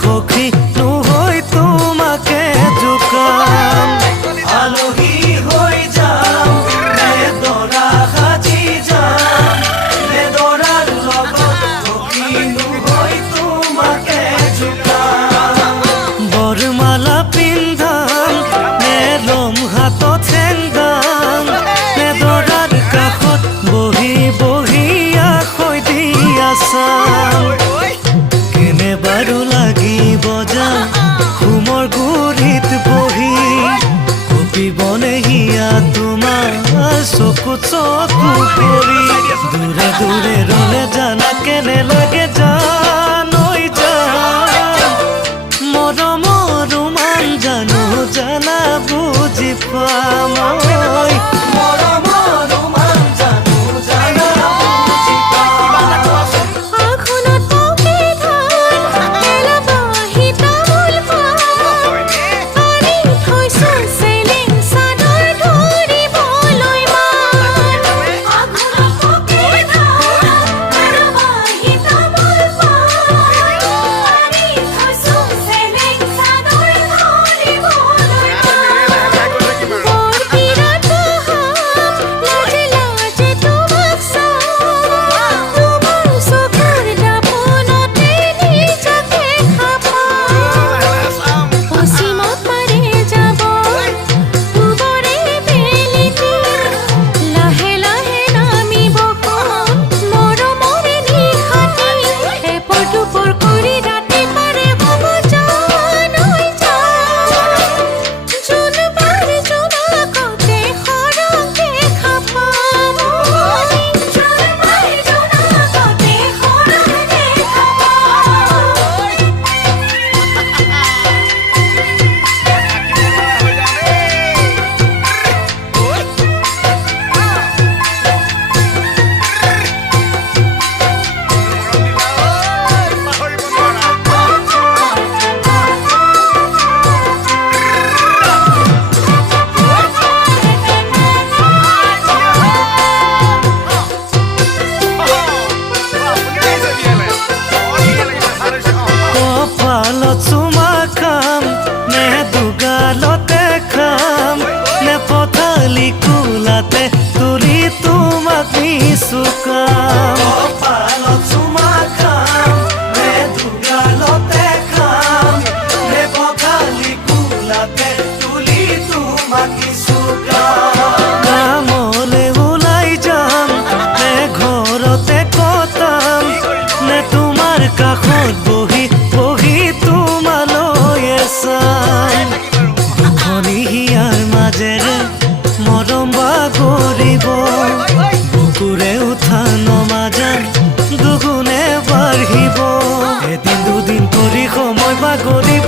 সখী নহৈ তোমাকে জোকাম আলহী হৈ যাম নে দৰা সাজি যাম নে দৰাৰ লগত সখী নহৈ তোমাকে জোকাম বৰমালা পিন্ধাম নে লম হাতত চেংগাম নে দৰাৰ কাষত বহি বহি আখৈ দি আছাম কেনে বাৰু ঘুমৰ গুৰিত বহি কপিবনে হিয়া তোমাৰ চকু চকু পৰি দূৰে দূৰে ৰলে জানা কেনে লাগে জানৈ জান মৰমৰ ৰোমান জানো জানা বুজি পাম কুলাতে তুলি তোমাক নিচুকাম পালত চুমা খাম নে দুগালতে খাম নে পথালি কুলাতে তুলি তোমাক নিচুকাম কামলে ওলাই যাম নে ঘৰতে কটাম নে তোমাৰ কাষত বহি বহি তোমালৈ চাম দুখনি হিয়াৰ মাজেৰে মৰম বাগৰিব বুকুৰে উঠা নমাজান দুগুণে বাঢ়িব এদিন দুদিন কৰি সময় বাগৰিব